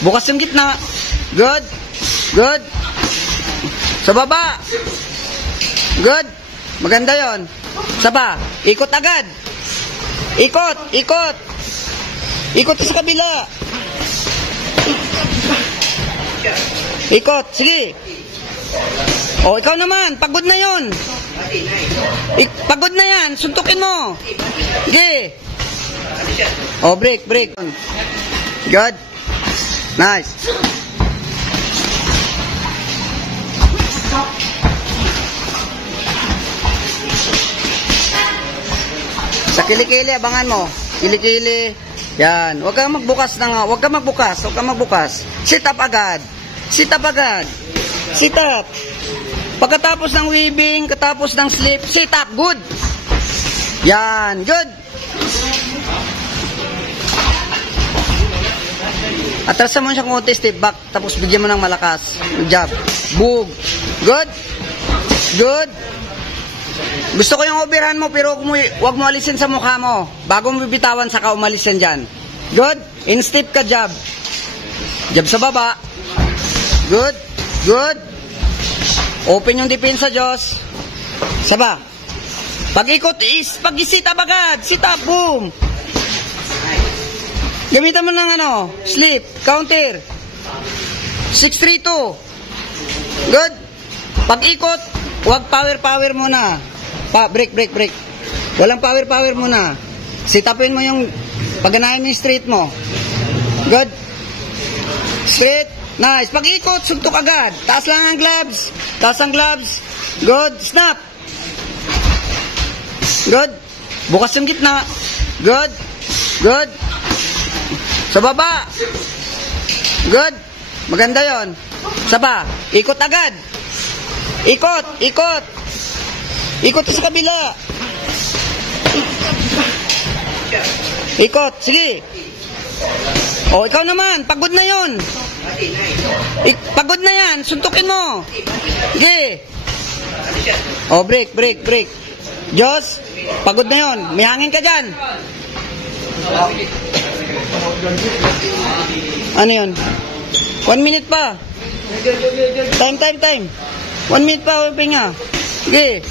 Bukas yung gitna. Good. Good. Sa baba. Good. Maganda yon. Saba. Ikot agad. Ikot. Ikot. Ikot sa kabila. Ikot. Sige. O, ikaw naman. Pagod na yon. Pagod na yan. Suntukin mo. Sige. O, break. Break. Good. Nice. Sa kilikili, abangan mo. Kilikili. Yan. Huwag kang magbukas ng... Huwag kang magbukas. Huwag kang magbukas. Sit up agad. Sit up agad. Sit up. Pagkatapos ng weaving, katapos ng slip, sit up. Good. Yan. Good. Atrasan mo siya konti, step back. Tapos bigyan mo ng malakas. Good job. Boog. Good. Good. Gusto ko yung overhand mo, pero huwag mo alisin sa mukha mo. Bago mo bibitawan, saka umalis yan dyan. Good. In step ka, jab. Jab sa baba. Good. Good. Open yung depensa, Diyos. Saba. Pag-ikot is, pag-sit up agad. Sit up, boom. Gamitan mo ng ano, slip, counter. 6-3-2. Good. Pag-ikot, huwag power muna. Break. Walang power muna. Sit upin mo yung, pagganahin mo yung straight mo. Good. Straight. Nice. Pag-ikot, suntok agad. Taas lang ang gloves. Taas ang gloves. Good. Snap. Good. Bukas yung gitna. Good. Good. Sa baba. Good. Maganda yon. Saba. Ikot agad. Ikot. Ikot. Ikot sa kabila. Ikot. Sige. O, ikaw naman. Pagod na yon. Pagod na yan. Suntukin mo. Sige. O, break. Diyos, pagod na yon. May hangin ka dyan. Ano yun? 1 minute pa. Time. 1 minute pa, pinga. Sige.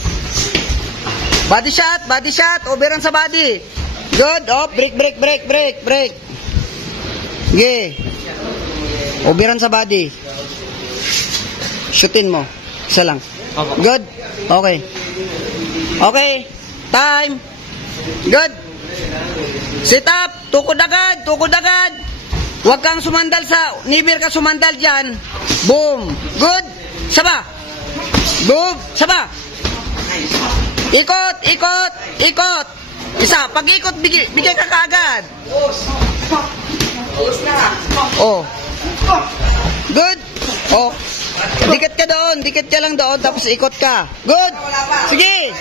Body shot. Overhand sa body. Good. Oh, break. Sige. Overhand sa body. Shootin mo. Isa lang. Good. Okay. Time. Good. Sit up. Tukod agad. Huwag kang sumandal sa... Never ka sumandal dyan. Boom. Good. Saba. Boom. Saba. Ikot. Isa. Pag-ikot, bigay ka kaagad. Oh. Good. Oh. Dikit ka lang doon. Tapos ikot ka. Good. Sige.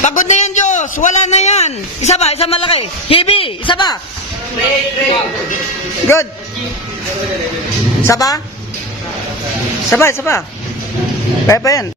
Pagod na yan, Diyos. Wala na yan. Isa malaki. Heavy. Isa pa. Good. Isa pa. Kaya pa yan.